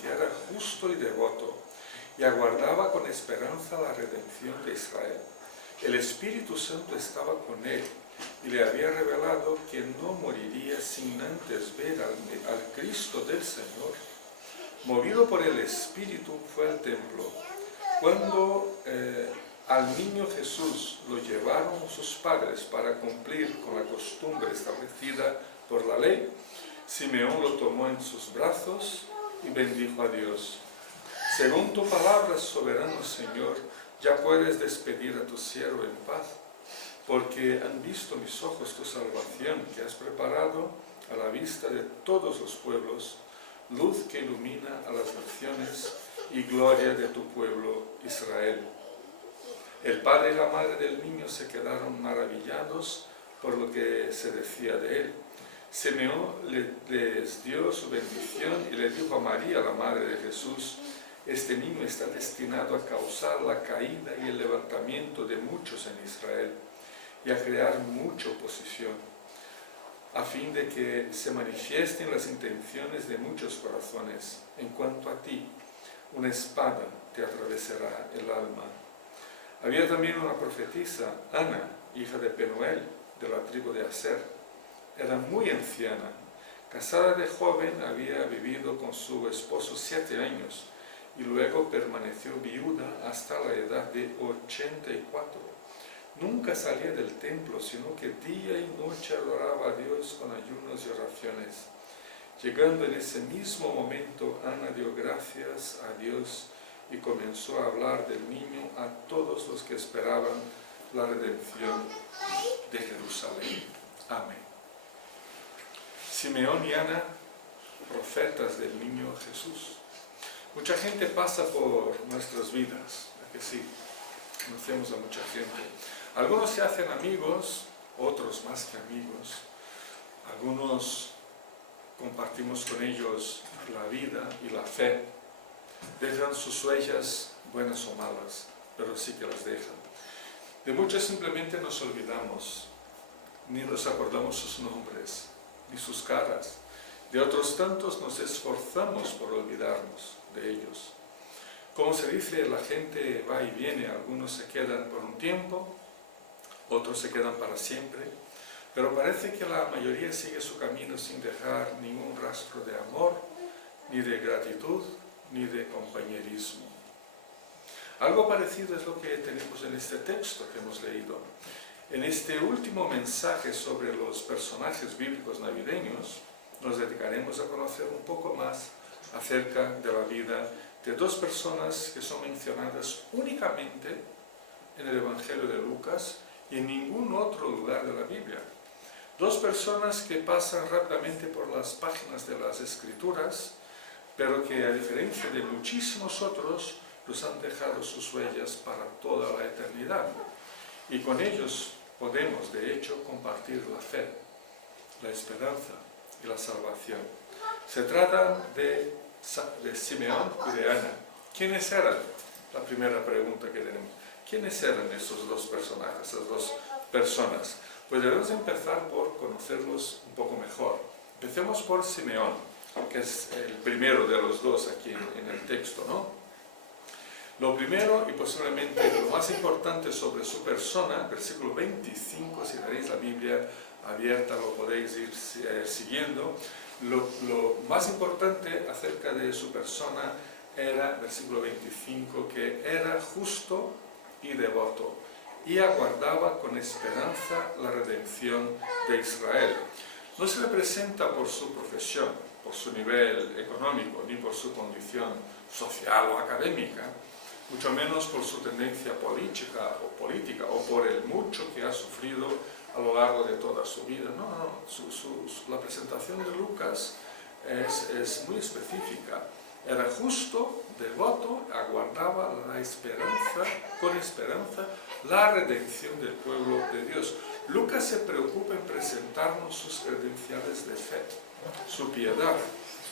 que era justo y devoto, y aguardaba con esperanza la redención de Israel. El Espíritu Santo estaba con él, y le había revelado que no moriría sin antes ver al Cristo del Señor. Movido por el Espíritu fue al templo. Cuando al niño Jesús lo llevaron sus padres para cumplir con la costumbre establecida por la ley, Simeón lo tomó en sus brazos y bendijo a Dios. Según tu palabra, soberano Señor, ya puedes despedir a tu siervo en paz, porque han visto mis ojos tu salvación que has preparado a la vista de todos los pueblos, luz que ilumina a las naciones y gloria de tu pueblo Israel. El padre y la madre del niño se quedaron maravillados por lo que se decía de él. Simeón les dio su bendición y le dijo a María, la madre de Jesús: este niño está destinado a causar la caída y el levantamiento de muchos en Israel y a crear mucha oposición, a fin de que se manifiesten las intenciones de muchos corazones. En cuanto a ti, una espada te atravesará el alma. Había también una profetisa, Ana, hija de Penuel, de la tribu de Aser. Era muy anciana, casada de joven, había vivido con su esposo 7 años y luego permaneció viuda hasta la edad de 84. Nunca salía del templo, sino que día y noche adoraba a Dios con ayunos y oraciones. Llegando en ese mismo momento, Ana dio gracias a Dios y comenzó a hablar del niño a todos los que esperaban la redención de Jerusalén. Amén. Simeón y Ana, profetas del niño Jesús. Mucha gente pasa por nuestras vidas, ¿a que sí? Conocemos a mucha gente. Algunos se hacen amigos, otros más que amigos. Algunos compartimos con ellos la vida y la fe. Dejan sus huellas, buenas o malas, pero sí que las dejan. De muchos simplemente nos olvidamos, ni nos acordamos sus nombres, ni sus caras. De otros tantos nos esforzamos por olvidarnos de ellos. Como se dice, la gente va y viene, algunos se quedan por un tiempo, otros se quedan para siempre, pero parece que la mayoría sigue su camino sin dejar ningún rastro de amor, ni de gratitud, ni de compañerismo. Algo parecido es lo que tenemos en este texto que hemos leído. En este último mensaje sobre los personajes bíblicos navideños, nos dedicaremos a conocer un poco más acerca de la vida de dos personas que son mencionadas únicamente en el Evangelio de Lucas y en ningún otro lugar de la Biblia. Dos personas que pasan rápidamente por las páginas de las Escrituras, pero que a diferencia de muchísimos otros, nos han dejado sus huellas para toda la eternidad. Y con ellos podemos, de hecho, compartir la fe, la esperanza y la salvación. Se trata de Simeón y de Ana. ¿Quiénes eran? La primera pregunta que tenemos. ¿Quiénes eran esos dos personajes, esas dos personas? Pues debemos empezar por conocerlos un poco mejor. Empecemos por Simeón, que es el primero de los dos aquí en el texto, ¿no? Lo primero y posiblemente lo más importante sobre su persona, versículo 25, si tenéis la Biblia abierta lo podéis ir siguiendo. Lo más importante acerca de su persona era, versículo 25, que era justo y devoto y aguardaba con esperanza la redención de Israel. No se le presenta por su profesión, por su nivel económico, ni por su condición social o académica, mucho menos por su tendencia política o por el mucho que ha sufrido a lo largo de toda su vida. No. La presentación de Lucas es muy específica. Era justo, devoto, aguardaba con esperanza, la redención del pueblo de Dios. Lucas se preocupa en presentarnos sus credenciales de fe, su piedad,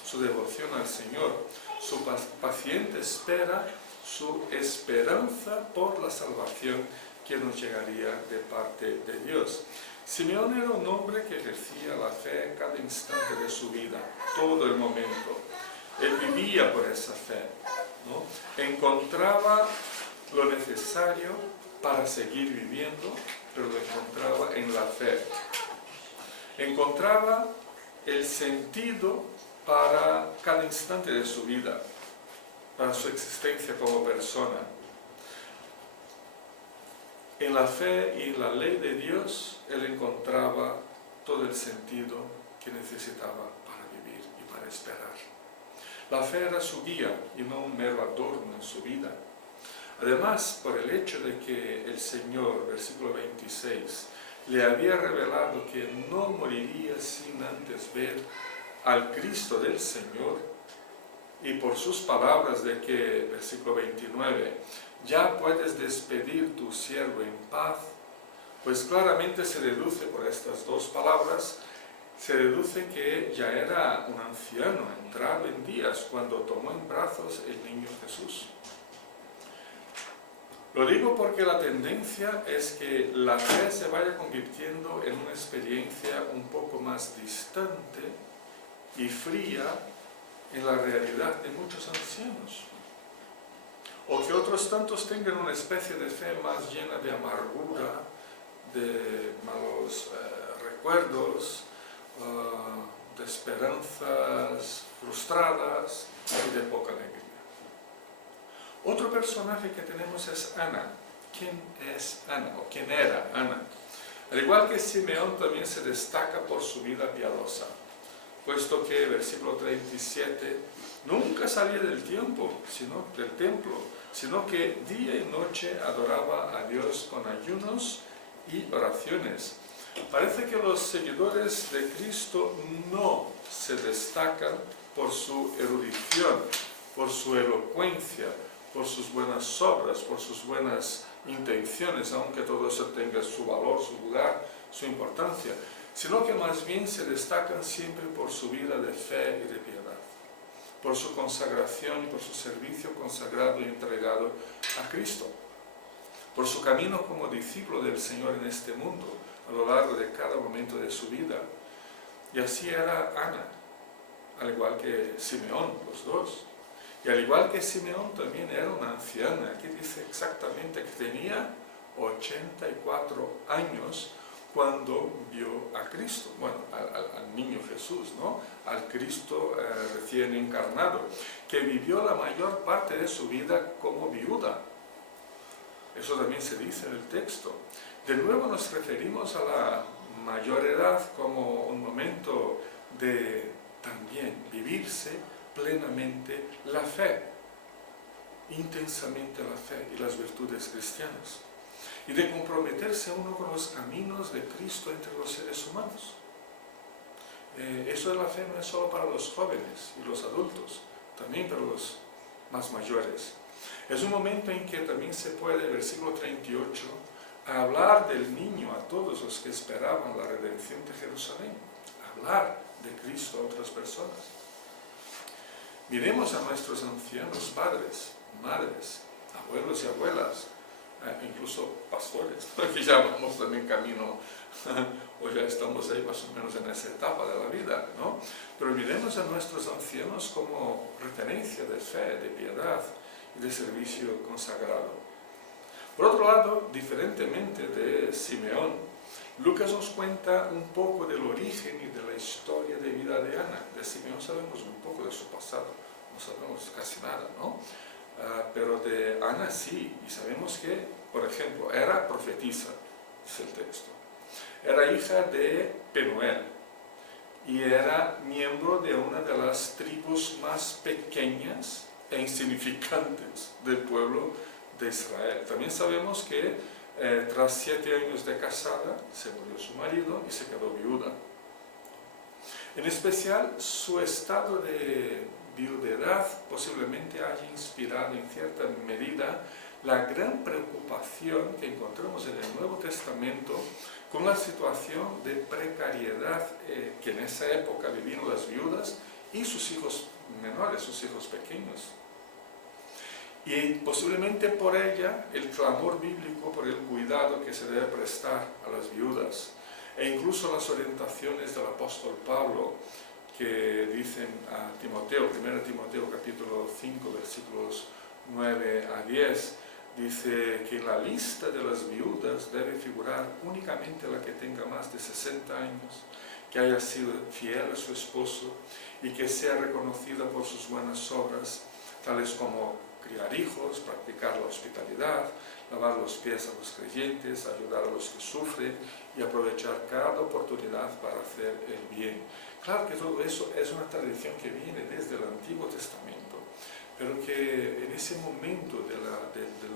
su devoción al Señor, su paciente espera, su esperanza por la salvación que nos llegaría de parte de Dios. Simeón era un hombre que ejercía la fe en cada instante de su vida, todo el momento. Él vivía por esa fe, ¿no? Encontraba lo necesario para seguir viviendo, pero lo encontraba en la fe. Encontraba el sentido para cada instante de su vida, para su existencia como persona. En la fe y en la ley de Dios, él encontraba todo el sentido que necesitaba para vivir y para esperar. La fe era su guía y no un mero adorno en su vida. Además, por el hecho de que el Señor, versículo 26, le había revelado que no moriría sin antes ver al Cristo del Señor, y por sus palabras de que, versículo 29, ya puedes despedir tu siervo en paz, pues claramente se deduce por estas dos palabras, se deduce que ya era un anciano entrado en días cuando tomó en brazos el niño Jesús. Lo digo porque la tendencia es que la fe se vaya convirtiendo en una experiencia un poco más distante y fría en la realidad de muchos ancianos. O que otros tantos tengan una especie de fe más llena de amargura, de malos recuerdos, de esperanzas frustradas y de poca alegría. Otro personaje que tenemos es Ana. ¿Quién es Ana? ¿O quién era Ana? Al igual que Simeón, también se destaca por su vida piadosa, puesto que, versículo 37, nunca salía del templo, sino que día y noche adoraba a Dios con ayunos y oraciones. Parece que los seguidores de Cristo no se destacan por su erudición, por su elocuencia, por sus buenas obras, por sus buenas intenciones, aunque todo eso tenga su valor, su lugar, su importancia, sino que más bien se destacan siempre por su vida de fe y de piedad, por su consagración y por su servicio consagrado y entregado a Cristo, por su camino como discípulo del Señor en este mundo, a lo largo de cada momento de su vida. Y así era Ana, al igual que Simeón, los dos. Y al igual que Simeón también era una anciana. Aquí dice exactamente que tenía 84 años cuando vio a Cristo, bueno, al niño Jesús, ¿no? Al Cristo recién encarnado, que vivió la mayor parte de su vida como viuda. Eso también se dice en el texto. De nuevo nos referimos a la mayor edad como un momento de también vivirse plenamente la fe, intensamente la fe y las virtudes cristianas, y de comprometerse uno con los caminos de Cristo entre los seres humanos. Eso de la fe no es solo para los jóvenes y los adultos, también para los más mayores. Es un momento en que también se puede, versículo 38, hablar del niño a todos los que esperaban la redención de Jerusalén, hablar de Cristo a otras personas. Miremos a nuestros ancianos padres, madres, abuelos y abuelas, incluso pastores, que ya vamos también camino, o ya estamos ahí más o menos en esa etapa de la vida, ¿no? Pero miremos a nuestros ancianos como referencia de fe, de piedad y de servicio consagrado. Por otro lado, diferentemente de Simeón, Lucas nos cuenta un poco del origen y de la historia de vida de Ana. De Simeón sabemos un poco de su pasado, no sabemos casi nada, ¿no? Pero de Ana sí, y sabemos que, por ejemplo, era profetisa, dice el texto. Era hija de Penuel y era miembro de una de las tribus más pequeñas e insignificantes del pueblo de Israel. También sabemos que tras 7 años de casada se murió su marido y se quedó viuda. En especial, su estado de viudedad posiblemente haya inspirado en cierta medida la gran preocupación que encontramos en el Nuevo Testamento con la situación de precariedad que en esa época vivían las viudas y sus hijos menores, sus hijos pequeños. Y posiblemente por ella el clamor bíblico por el cuidado que se debe prestar a las viudas, e incluso las orientaciones del apóstol Pablo, que dicen a Timoteo, 1 Timoteo capítulo 5, versículos 9 a 10, dice que en la lista de las viudas debe figurar únicamente la que tenga más de 60 años, que haya sido fiel a su esposo y que sea reconocida por sus buenas obras, tales como criar hijos, practicar la hospitalidad, lavar los pies a los creyentes, ayudar a los que sufren y aprovechar cada oportunidad para hacer el bien. Claro que todo eso es una tradición que viene desde el Antiguo Testamento, pero que en ese momento del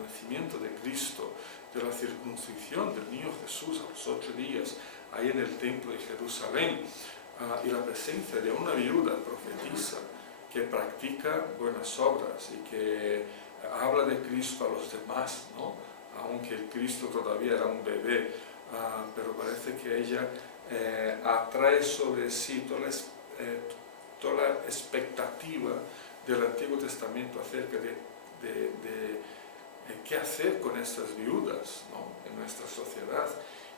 nacimiento de Cristo, de la circuncisión del niño Jesús a los 8 días, ahí en el templo de Jerusalén, y la presencia de una viuda profetisa que practica buenas obras y que habla de Cristo a los demás, ¿no? Aunque el Cristo todavía era un bebé, pero parece que ella atrae sobre sí toda la expectativa del Antiguo Testamento acerca de qué hacer con estas viudas, ¿no? En nuestra sociedad,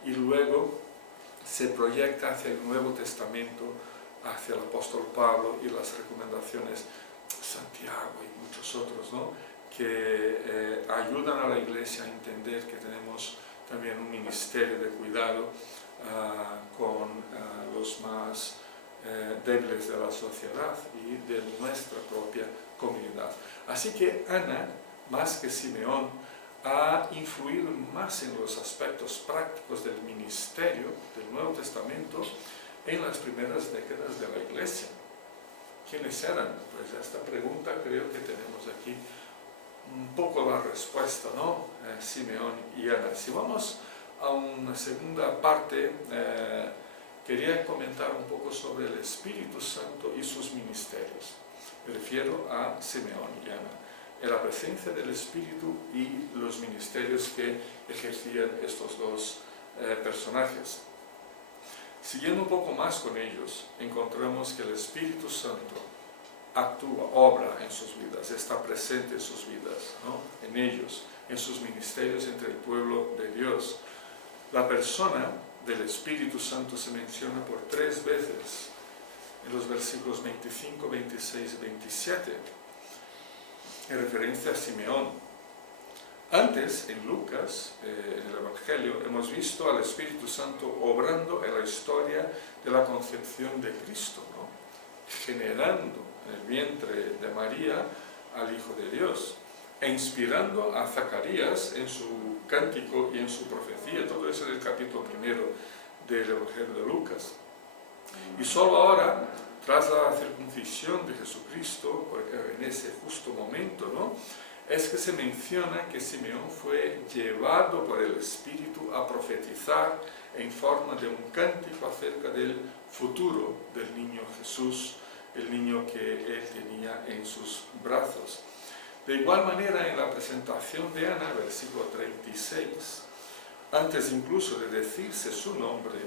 y luego se proyecta hacia el Nuevo Testamento, hacia el apóstol Pablo y las recomendaciones Santiago y muchos otros, ¿no? Que ayudan a la Iglesia a entender que tenemos también un ministerio de cuidado con los más débiles de la sociedad y de nuestra propia comunidad. Así que Ana, más que Simeón, ha influido más en los aspectos prácticos del ministerio del Nuevo Testamento en las primeras décadas de la Iglesia. ¿Quiénes eran? Pues a esta pregunta creo que tenemos aquí un poco la respuesta, ¿no? Simeón y Ana. Si vamos a una segunda parte, quería comentar un poco sobre el Espíritu Santo y sus ministerios. Me refiero a Simeón y Ana, en la presencia del Espíritu y los ministerios que ejercían estos dos personajes. Siguiendo un poco más con ellos, encontramos que el Espíritu Santo actúa, obra en sus vidas, está presente en sus vidas, ¿no? En ellos, en sus ministerios entre el pueblo de Dios. La persona del Espíritu Santo se menciona por 3 veces en los versículos 25, 26 y 27, en referencia a Simeón. Antes, en Lucas, en el Evangelio, hemos visto al Espíritu Santo obrando en la historia de la concepción de Cristo, ¿no? Generando en el vientre de María al Hijo de Dios, e inspirando a Zacarías en su cántico y en su profecía. Todo eso es el capítulo 1 del Evangelio de Lucas. Y solo ahora, tras la circuncisión de Jesucristo, en ese justo momento, ¿no?, es que se menciona que Simeón fue llevado por el Espíritu a profetizar en forma de un cántico acerca del futuro del niño Jesús, el niño que él tenía en sus brazos. De igual manera, en la presentación de Ana, versículo 36, antes incluso de decirse su nombre,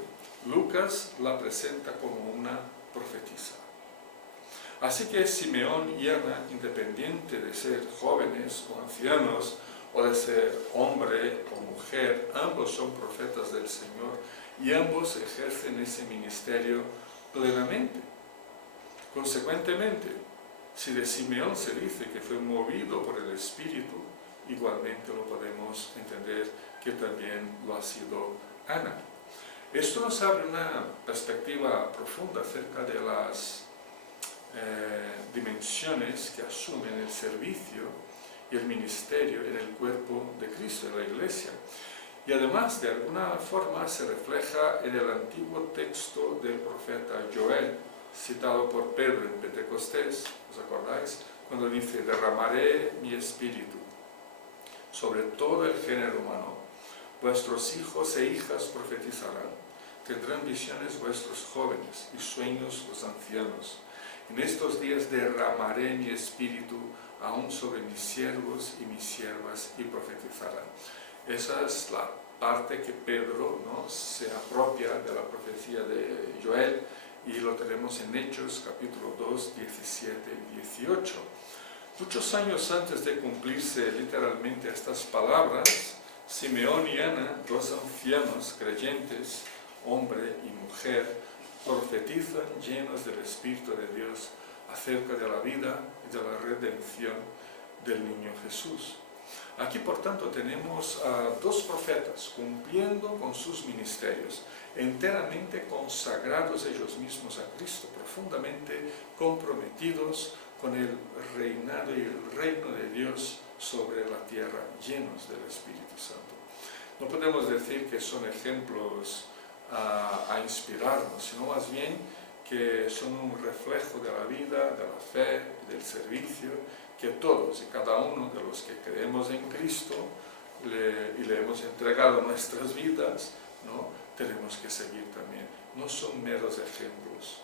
Lucas la presenta como una profetisa. Así que Simeón y Ana, independiente de ser jóvenes o ancianos, o de ser hombre o mujer, ambos son profetas del Señor y ambos ejercen ese ministerio plenamente. Consecuentemente, si de Simeón se dice que fue movido por el Espíritu, igualmente lo podemos entender que también lo ha sido Ana. Esto nos abre una perspectiva profunda acerca de las dimensiones que asumen el servicio y el ministerio en el cuerpo de Cristo, en la Iglesia. Y además, de alguna forma, se refleja en el antiguo texto del profeta Joel, citado por Pedro en Pentecostés, ¿os acordáis? Cuando dice: derramaré mi espíritu sobre todo el género humano, vuestros hijos e hijas profetizarán, tendrán visiones vuestros jóvenes y sueños los ancianos. En estos días derramaré mi espíritu aún sobre mis siervos y mis siervas y profetizarán. Esa es la parte que Pedro, ¿no?, se apropia de la profecía de Joel, y lo tenemos en Hechos capítulo 2, 17 y 18. Muchos años antes de cumplirse literalmente estas palabras, Simeón y Ana, dos ancianos creyentes, hombre y mujer, profetizan llenos del Espíritu de Dios acerca de la vida y de la redención del niño Jesús. Aquí, por tanto, tenemos a dos profetas cumpliendo con sus ministerios, enteramente consagrados ellos mismos a Cristo, profundamente comprometidos con el reinado y el reino de Dios sobre la tierra, llenos del Espíritu Santo. No podemos decir que son ejemplos a inspirarnos, sino más bien que son un reflejo de la vida, de la fe, del servicio, que todos y cada uno de los que creemos en Cristo y le hemos entregado nuestras vidas, ¿no?, tenemos que seguir también. No son meros ejemplos,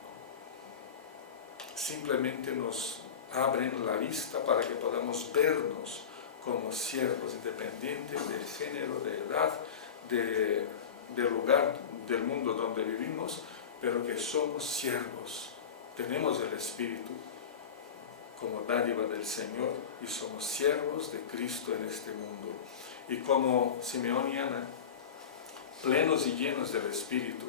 ¿no? Simplemente nos abren la vista para que podamos vernos como siervos, independientes de género, de edad, del lugar del mundo donde vivimos, pero que somos siervos, tenemos el Espíritu como dádiva del Señor y somos siervos de Cristo en este mundo. Y como Simeón y Ana, plenos y llenos del Espíritu,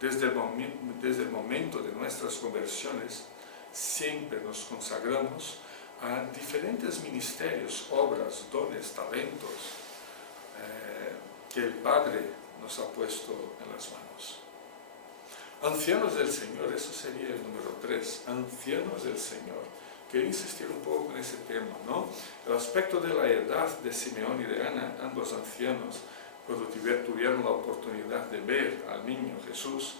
desde el momento de nuestras conversiones, siempre nos consagramos a diferentes ministerios, obras, dones, talentos que el Padre nos ha puesto en las manos. Ancianos del Señor, eso sería el número 3, ancianos del Señor. Quiero insistir un poco en ese tema, ¿no? El aspecto de la edad de Simeón y de Ana, ambos ancianos, cuando tuvieron la oportunidad de ver al niño Jesús,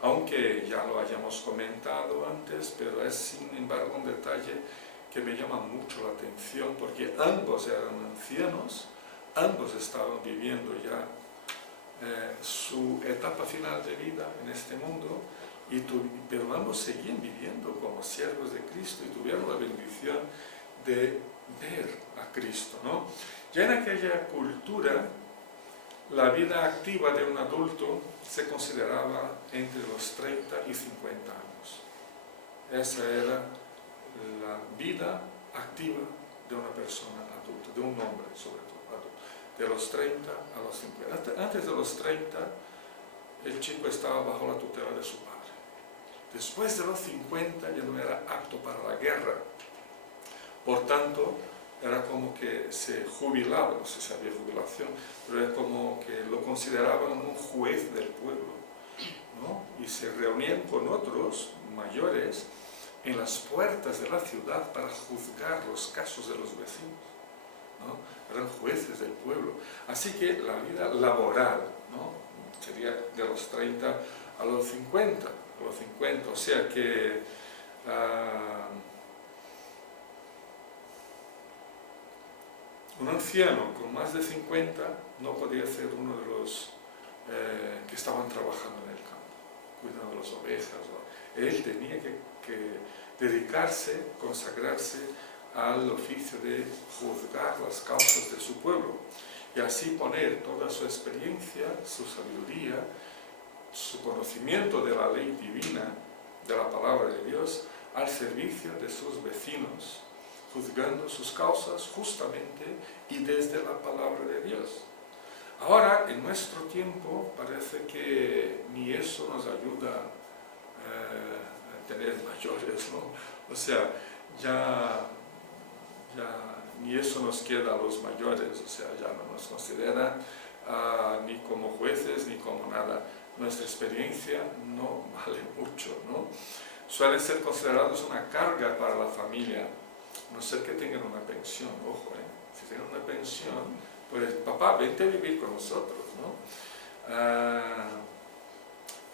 aunque ya lo hayamos comentado antes, pero es sin embargo un detalle que me llama mucho la atención, porque ambos eran ancianos, ambos estaban viviendo ya su etapa final de vida en este mundo, pero ambos seguían viviendo como siervos de Cristo y tuvieron la bendición de ver a Cristo, ¿no? Ya en aquella cultura, la vida activa de un adulto se consideraba entre los 30 y 50 años. Esa era la vida activa de una persona adulta, de un hombre sobre todo adulto, de los 30 a los 50. Antes de los 30, el chico estaba bajo la tutela de su padre. Después de los 50 ya no era apto para la guerra. Por tanto, era como que se jubilaba, no sé si había jubilación, pero era como que lo consideraban un juez del pueblo, ¿no? Y se reunían con otros mayores en las puertas de la ciudad para juzgar los casos de los vecinos, ¿no? Eran jueces del pueblo. Así que la vida laboral, ¿no?, sería de los 30 a los 50, o sea que un anciano con más de 50 no podía ser uno de los que estaban trabajando en el campo, cuidando las ovejas. Él tenía que dedicarse, consagrarse al oficio de juzgar las causas de su pueblo y así poner toda su experiencia, su sabiduría, su conocimiento de la ley divina, de la palabra de Dios, al servicio de sus vecinos, juzgando sus causas justamente y desde la palabra de Dios. Ahora, en nuestro tiempo, parece que ni eso nos ayuda a tener mayores, ¿no? O sea, ya ni eso nos queda a los mayores, o sea, ya no nos consideran ni como jueces ni como nada. Nuestra experiencia no vale mucho, ¿no? Suelen ser considerados una carga para la familia, a no ser que tengan una pensión, ojo, si tienen una pensión, pues papá, vente a vivir con nosotros, ¿no?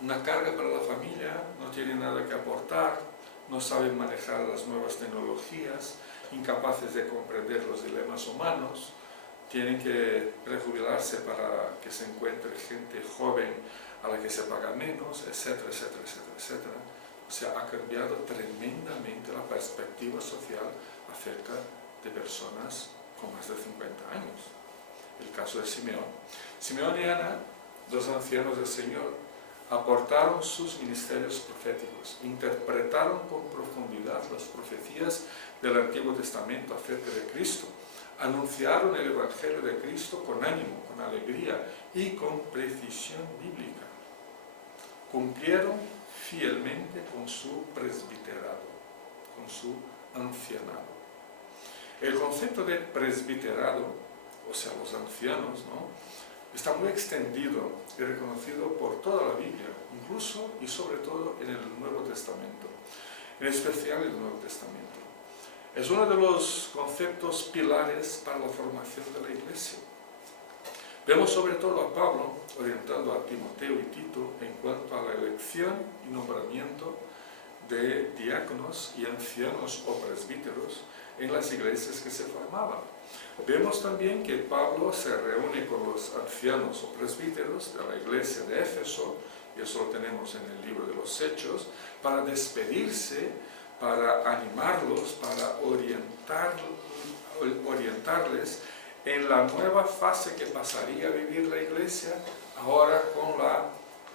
Una carga para la familia, no tienen nada que aportar, no saben manejar las nuevas tecnologías, incapaces de comprender los dilemas humanos, tienen que prejubilarse para que se encuentre gente joven a la que se paga menos, etcétera, etcétera, etcétera, etcétera. O sea, ha cambiado tremendamente la perspectiva social acerca de personas con más de 50 años. El caso de Simeón. Simeón y Ana, dos ancianos del Señor, aportaron sus ministerios proféticos, interpretaron con profundidad las profecías del Antiguo Testamento acerca de Cristo, anunciaron el Evangelio de Cristo con ánimo, con alegría y con precisión bíblica. cumplieron fielmente con su presbiterado, con su ancianado. El concepto de presbiterado, o sea, los ancianos, ¿no?, está muy extendido y reconocido por toda la Biblia, incluso y sobre todo en el Nuevo Testamento, en especial en el Nuevo Testamento. Es uno de los conceptos pilares para la formación de la Iglesia. Vemos sobre todo a Pablo orientando a Timoteo y Tito en cuanto a la elección y nombramiento de diáconos y ancianos o presbíteros en las iglesias que se formaban. Vemos también que Pablo se reúne con los ancianos o presbíteros de la iglesia de Éfeso, y eso lo tenemos en el libro de los Hechos, para despedirse, para animarlos, para orientarles en la nueva fase que pasaría a vivir la iglesia, ahora con la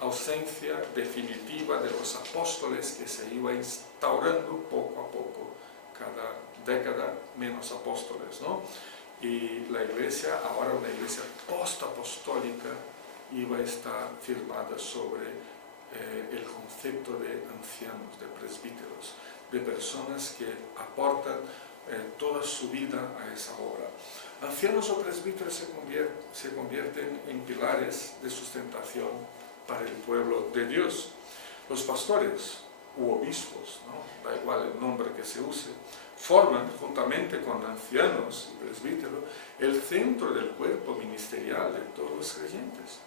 ausencia definitiva de los apóstoles que se iba instaurando poco a poco, cada década menos apóstoles, ¿no? Y la iglesia, ahora una iglesia post-apostólica, iba a estar firmada sobre el concepto de ancianos, de presbíteros, de personas que aportan toda su vida a esa obra. Ancianos o presbíteros se convierten en pilares de sustentación para el pueblo de Dios. Los pastores u obispos, ¿no?, da igual el nombre que se use, forman, juntamente con ancianos y presbíteros, el centro del cuerpo ministerial de todos los creyentes.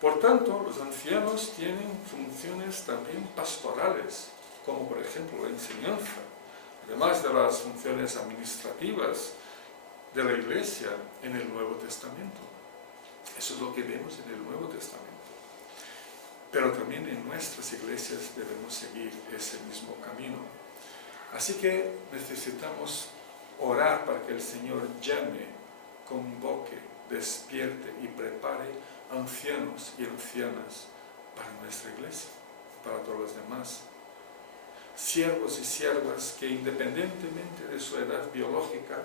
Por tanto, los ancianos tienen funciones también pastorales, como por ejemplo la enseñanza, además de las funciones administrativas de la Iglesia en el Nuevo Testamento. Eso es lo que vemos en el Nuevo Testamento. Pero también en nuestras iglesias debemos seguir ese mismo camino. Así que necesitamos orar para que el Señor llame, convoque, despierte y prepare ancianos y ancianas para nuestra iglesia, para todos los demás. Siervos y siervas que independientemente de su edad biológica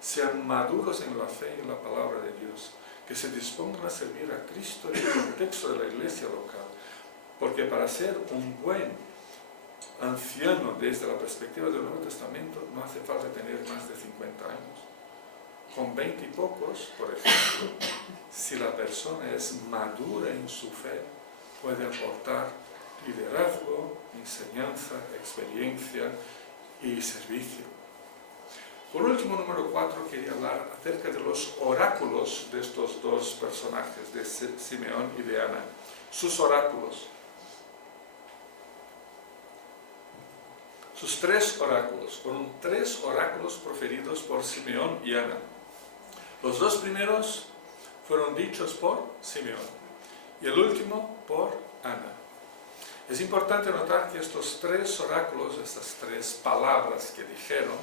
sean maduros en la fe y en la palabra de Dios, que se dispongan a servir a Cristo en el contexto de la iglesia local. Porque para ser un buen anciano desde la perspectiva del Nuevo Testamento no hace falta tener más de 50 años. Con 20 y pocos, por ejemplo, si la persona es madura en su fe, puede aportar liderazgo, enseñanza, experiencia y servicio. Por último, número 4, quería hablar acerca de los oráculos de estos dos personajes, de Simeón y de Ana. Sus oráculos. Sus 3 oráculos. Fueron 3 oráculos proferidos por Simeón y Ana. Los 2 primeros fueron dichos por Simeón y el último por Ana. Es importante notar que estos 3 oráculos, estas 3 palabras que dijeron,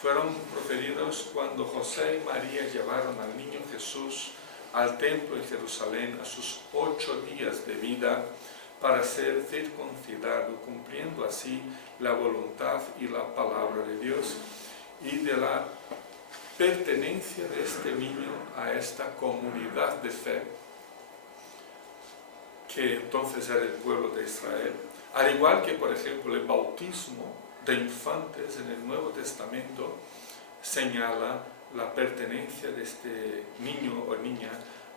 fueron proferidos cuando José y María llevaron al niño Jesús al templo en Jerusalén a sus 8 días de vida para ser circuncidado, cumpliendo así la voluntad y la palabra de Dios y de la pertenencia de este niño a esta comunidad de fe, que entonces era el pueblo de Israel, al igual que, por ejemplo, el bautismo de infantes en el Nuevo Testamento señala la pertenencia de este niño o niña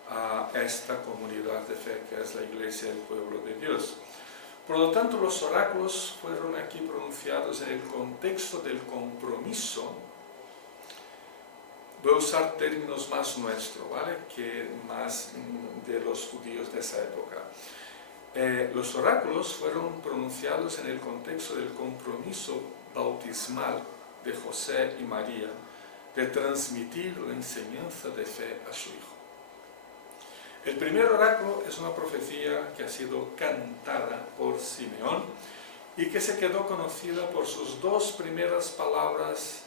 a esta comunidad de fe que es la iglesia del pueblo de Dios. Por lo tanto, los oráculos fueron aquí pronunciados en el contexto del compromiso. Voy a usar términos más nuestros, ¿vale?, que más de los judíos de esa época. Los oráculos fueron pronunciados en el contexto del compromiso bautismal de José y María de transmitir la enseñanza de fe a su hijo. El primer oráculo es una profecía que ha sido cantada por Simeón y que se quedó conocida por sus 2 primeras palabras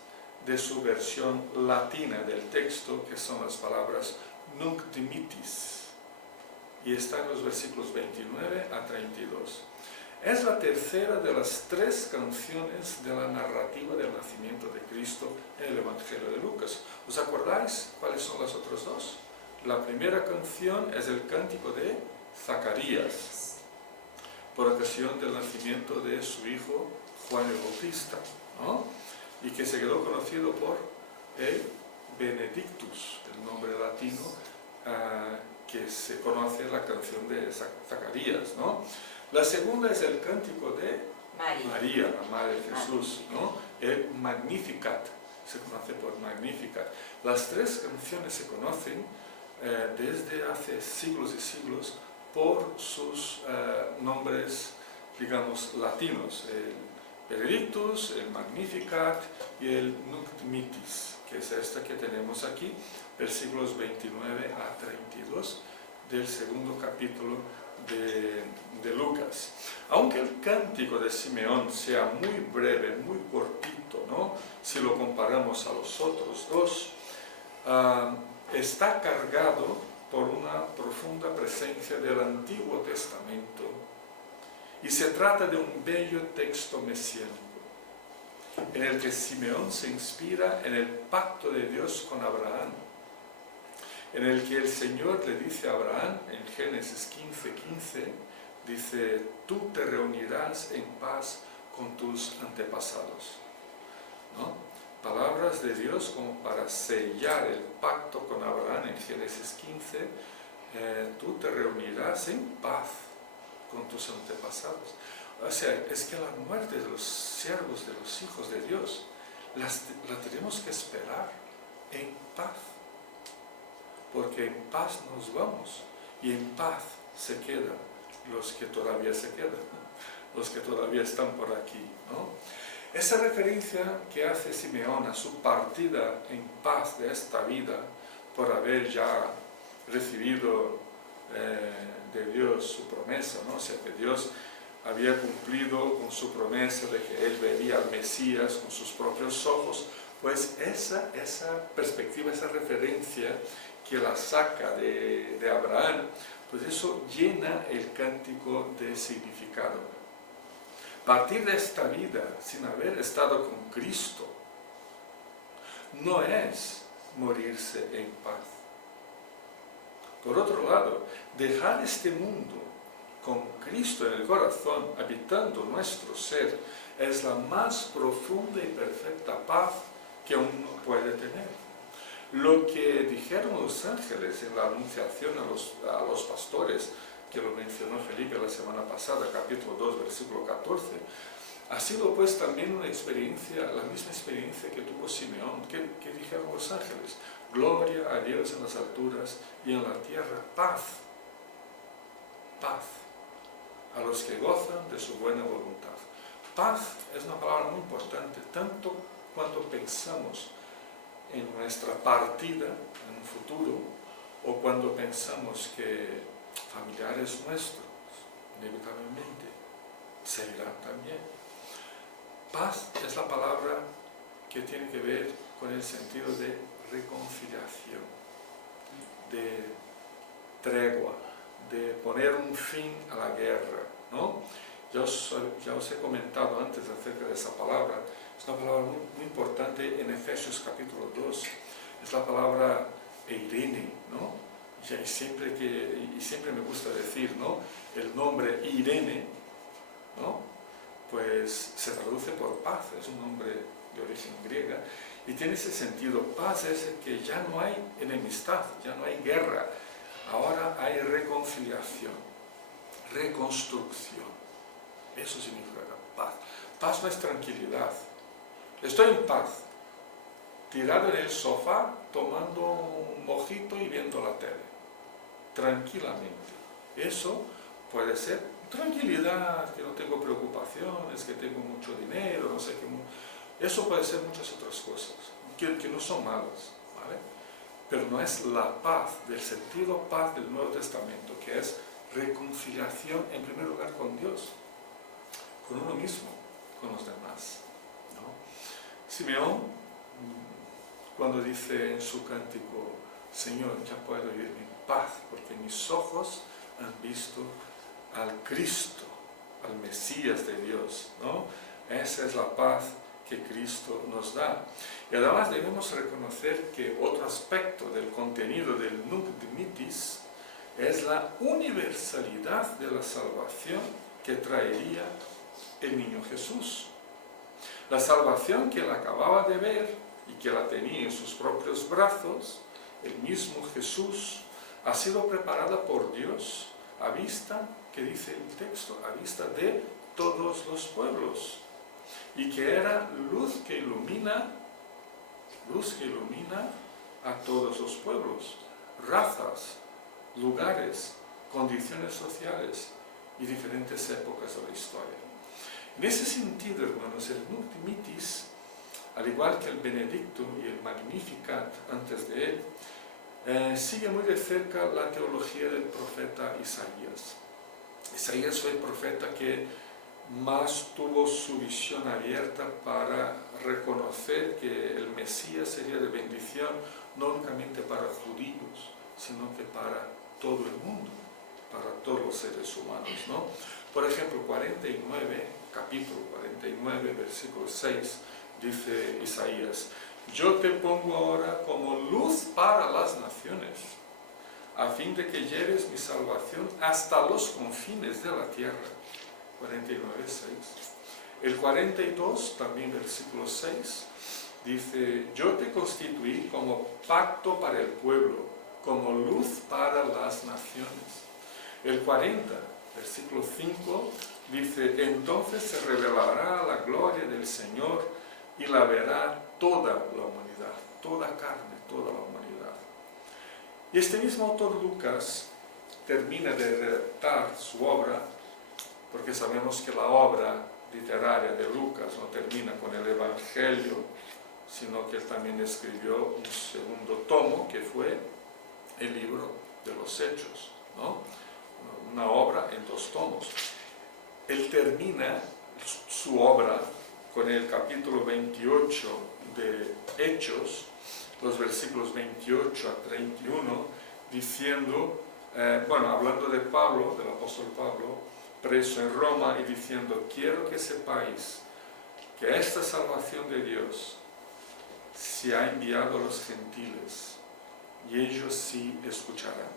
de su versión latina del texto, que son las palabras Nunc dimittis, y está en los versículos 29 a 32. Es la tercera de las 3 canciones de la narrativa del nacimiento de Cristo en el Evangelio de Lucas. ¿Os acordáis cuáles son las otras 2? La primera canción es el cántico de Zacarías. por ocasión del nacimiento de su hijo Juan el Bautista, ¿no? Y que se quedó conocido por el Benedictus, el nombre latino que se conoce en la canción de Zacarías, ¿no? La segunda es el cántico de María, la Madre de Jesús, ¿no? El Magnificat, se conoce por Magnificat. Las tres canciones se conocen desde hace siglos y siglos por sus nombres, digamos, latinos, el Benedictus, el Magnificat y el Nunc Dimittis, que es esta que tenemos aquí, versículos 29 a 32 del segundo capítulo de Lucas. Aunque el cántico de Simeón sea muy breve, muy cortito, ¿no? Si lo comparamos a los otros dos, está cargado por una profunda presencia del Antiguo Testamento y se trata de un bello texto mesiánico en el que Simeón se inspira en el pacto de Dios con Abraham, en el que el Señor le dice a Abraham en Génesis 15:15, dice: tú te reunirás en paz con tus antepasados, ¿no? Palabras de Dios como para sellar el pacto con Abraham en Génesis 15, tú te reunirás en paz con tus antepasados. O sea, es que la muerte de los siervos, de los hijos de Dios, la tenemos que esperar en paz, porque en paz nos vamos y en paz se quedan los que todavía se quedan, ¿no? Los que todavía están por aquí, ¿no? Esa referencia que hace Simeón a su partida en paz de esta vida, por haber ya recibido de Dios su promesa, ¿no? O sea, que Dios había cumplido con su promesa de que él vería al Mesías con sus propios ojos, pues esa perspectiva, esa referencia que la saca de Abraham, pues eso llena el cántico de significado. Partir de esta vida sin haber estado con Cristo no es morirse en paz. Por otro lado, dejar este mundo con Cristo en el corazón, habitando nuestro ser, es la más profunda y perfecta paz que uno puede tener. Lo que dijeron los ángeles en la anunciación a los pastores, que lo mencionó Felipe la semana pasada, capítulo 2, versículo 14, ha sido pues también una experiencia, la misma experiencia que tuvo Simeón. ¿Qué dijeron los ángeles? Gloria a Dios en las alturas y en la tierra paz. Paz a los que gozan de su buena voluntad. Paz es una palabra muy importante, tanto cuando pensamos en nuestra partida en un futuro, o cuando pensamos que familiares nuestros inevitablemente se irán también. Paz es la palabra que tiene que ver con el sentido de reconciliación, de tregua, de poner un fin a la guerra, ¿no? Ya os he comentado antes acerca de esa palabra. Es una palabra muy importante en Efesios capítulo 2. Es la palabra Eirene, ¿no? Y siempre me gusta decir, ¿no? El nombre Irene, ¿no? Pues se traduce por paz, es un nombre de origen griega, y tiene ese sentido. Paz es que ya no hay enemistad, ya no hay guerra, ahora hay reconciliación, reconstrucción. Eso significa paz. Paz no es tranquilidad. Estoy en paz, tirado en el sofá, tomando un mojito y viendo la tele, tranquilamente. Eso puede ser tranquilidad, que no tengo preocupaciones, que tengo mucho dinero, no sé qué. Eso puede ser muchas otras cosas, que no son malas, ¿vale? Pero no es la paz, del sentido paz del Nuevo Testamento, que es reconciliación en primer lugar con Dios, con uno mismo, con los demás, ¿no? Simeón, cuando dice en su cántico: Señor, ya puedo ir en paz, porque mis ojos han visto al Cristo, al Mesías de Dios, ¿no? Esa es la paz que Cristo nos da. Y además debemos reconocer que otro aspecto del contenido del Nunc Dimittis es la universalidad de la salvación que traería el niño Jesús. La salvación que él acababa de ver y que la tenía en sus propios brazos, el mismo Jesús, ha sido preparada por Dios a vista, que dice el texto, a vista de todos los pueblos, y que era luz que ilumina a todos los pueblos, razas, lugares, condiciones sociales y diferentes épocas de la historia. En ese sentido, hermanos, el Nunc Dimittis, al igual que el Benedictum y el Magnificat antes de él, sigue muy de cerca la teología del profeta Isaías. Isaías fue el profeta que más tuvo su visión abierta para reconocer que el Mesías sería de bendición no únicamente para judíos, sino que para todo el mundo, para todos los seres humanos, ¿no? Por ejemplo, capítulo 49, versículo 6, dice Isaías: yo te pongo ahora como luz para las naciones, a fin de que lleves mi salvación hasta los confines de la tierra. 49:6. El 42, también versículo 6, dice: yo te constituí como pacto para el pueblo, como luz para las naciones. El 40, versículo 5, dice: entonces se revelará la gloria del Señor y la verá toda la humanidad, toda carne, toda la humanidad. Y este mismo autor Lucas termina de redactar su obra, porque sabemos que la obra literaria de Lucas no termina con el Evangelio, sino que él también escribió un segundo tomo, que fue el libro de los Hechos, ¿no? Una obra en 2 tomos. Él termina su obra con el capítulo 28 de Hechos, los versículos 28 a 31, diciendo, hablando de Pablo, del apóstol Pablo, preso en Roma, y diciendo: quiero que sepáis que esta salvación de Dios se ha enviado a los gentiles, y ellos sí escucharán.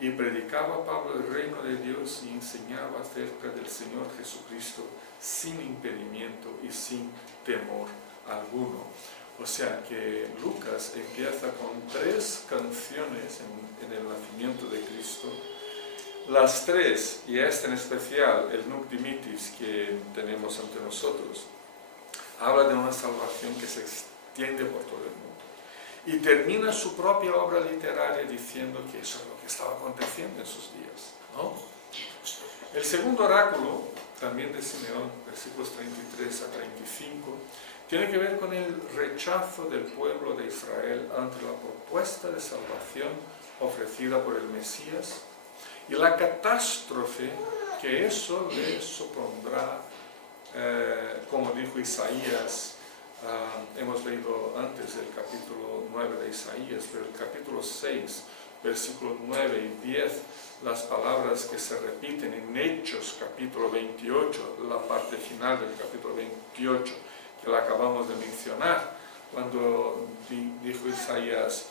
Y predicaba Pablo el reino de Dios y enseñaba acerca del Señor Jesucristo sin impedimento y sin temor alguno. O sea que Lucas empieza con 3 canciones en el nacimiento de Cristo. Las 3, y esta en especial, el Nunc Dimittis que tenemos ante nosotros, habla de una salvación que se extiende por todo el mundo. Y termina su propia obra literaria diciendo que eso es lo que estaba aconteciendo en sus días, ¿no? El segundo oráculo, también de Simeón, versículos 33 a 35, tiene que ver con el rechazo del pueblo de Israel ante la propuesta de salvación ofrecida por el Mesías, y la catástrofe que eso le supondrá, como dijo Isaías. Hemos leído antes el capítulo 9 de Isaías, pero el capítulo 6, versículos 9 y 10, las palabras que se repiten en Hechos capítulo 28, la parte final del capítulo 28, que la acabamos de mencionar, cuando dijo Isaías: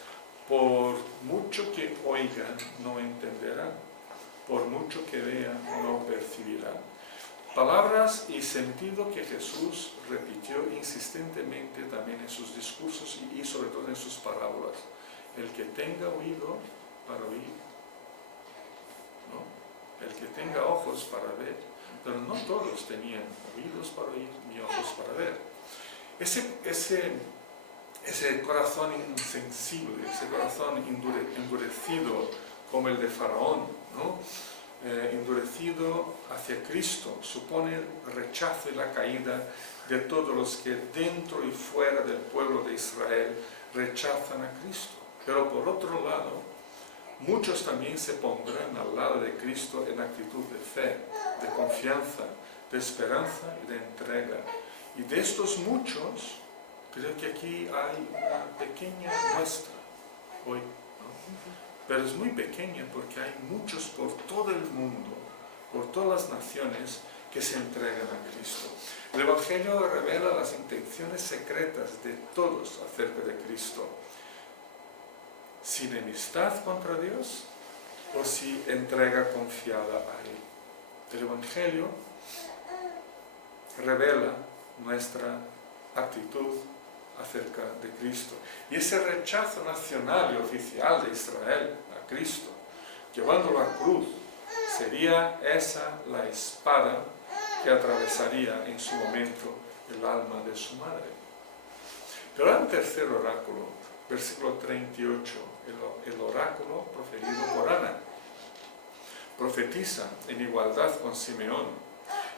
por mucho que oigan, no entenderán, por mucho que vean, no percibirán. Palabras y sentido que Jesús repitió insistentemente también en sus discursos y sobre todo en sus parábolas. El que tenga oído para oír, ¿no? El que tenga ojos para ver, pero no todos tenían oídos para oír ni ojos para ver. Ese corazón insensible, ese corazón endurecido como el de Faraón, ¿no? Endurecido hacia Cristo, supone el rechazo y la caída de todos los que dentro y fuera del pueblo de Israel rechazan a Cristo. Pero por otro lado, muchos también se pondrán al lado de Cristo en actitud de fe, de confianza, de esperanza y de entrega. Y de estos muchos, creo que aquí hay una pequeña muestra hoy, ¿no? Pero es muy pequeña porque hay muchos por todo el mundo, por todas las naciones, que se entregan a Cristo. El Evangelio revela las intenciones secretas de todos acerca de Cristo. ¿Si enemistad contra Dios o si entrega confiada a Él? El Evangelio revela nuestra actitud acerca de Cristo. Y ese rechazo nacional y oficial de Israel a Cristo, llevándolo a cruz, sería esa la espada que atravesaría en su momento el alma de su madre. Pero hay un tercer oráculo, versículo 38, el oráculo proferido por Ana. Profetiza en igualdad con Simeón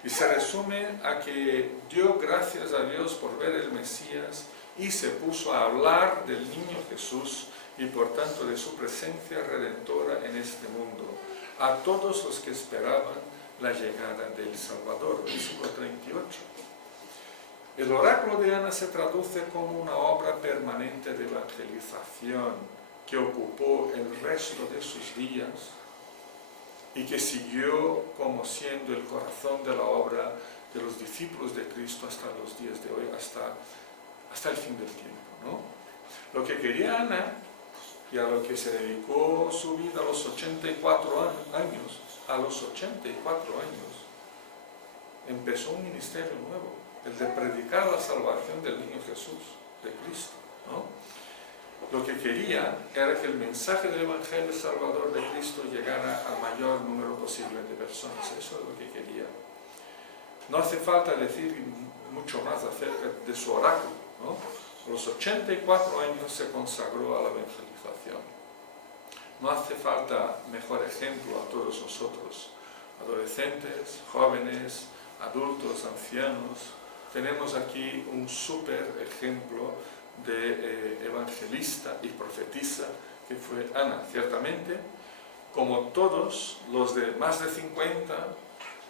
y se resume a que dio gracias a Dios por ver el Mesías y se puso a hablar del niño Jesús y por tanto de su presencia redentora en este mundo, a todos los que esperaban la llegada del Salvador. Versículo 38. El oráculo de Ana se traduce como una obra permanente de evangelización que ocupó el resto de sus días y que siguió como siendo el corazón de la obra de los discípulos de Cristo hasta los días de hoy, hasta el fin del tiempo, ¿no? Lo que quería Ana, y a lo que se dedicó su vida a los 84 años, empezó un ministerio nuevo, el de predicar la salvación del niño Jesús, de Cristo, ¿no? Lo que quería era que el mensaje del Evangelio Salvador de Cristo llegara al mayor número posible de personas. Eso es lo que quería. No hace falta decir mucho más acerca de su oráculo, ¿no? A los 84 años se consagró a la evangelización. No hace falta mejor ejemplo a todos nosotros, adolescentes, jóvenes, adultos, ancianos. Tenemos aquí un súper ejemplo de evangelista y profetisa que fue Ana. Ciertamente, como todos los de más de 50,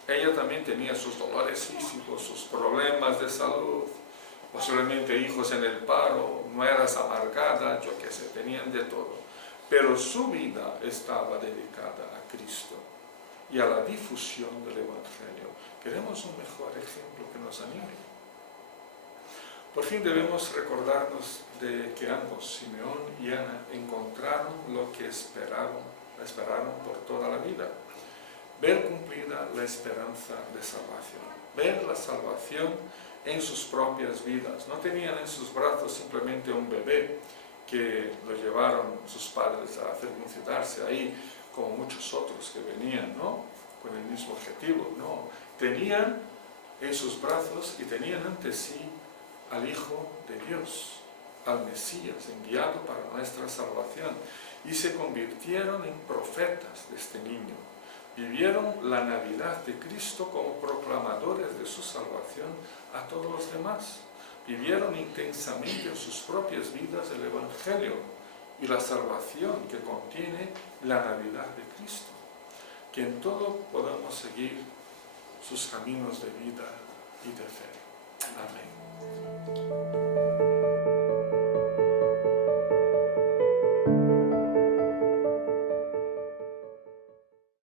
ella también tenía sus dolores físicos, sus problemas de salud, posiblemente hijos en el paro, nueras amargadas, yo qué sé, tenían de todo. Pero su vida estaba dedicada a Cristo y a la difusión del Evangelio. Queremos un mejor ejemplo que nos anime. Por fin debemos recordarnos de que ambos, Simeón y Ana, encontraron lo que esperaron por toda la vida. Ver cumplida la esperanza de salvación. Ver la salvación en sus propias vidas. No tenían en sus brazos simplemente un bebé que lo llevaron sus padres a circuncidarse ahí, como muchos otros que venían, ¿no?, con el mismo objetivo. No, tenían en sus brazos y tenían ante sí al Hijo de Dios, al Mesías, enviado para nuestra salvación, y se convirtieron en profetas de este niño. Vivieron la Navidad de Cristo como proclamadores de su salvación a todos los demás. Vivieron intensamente en sus propias vidas el Evangelio y la salvación que contiene la Navidad de Cristo. Que en todo podamos seguir sus caminos de vida y de fe. Amén.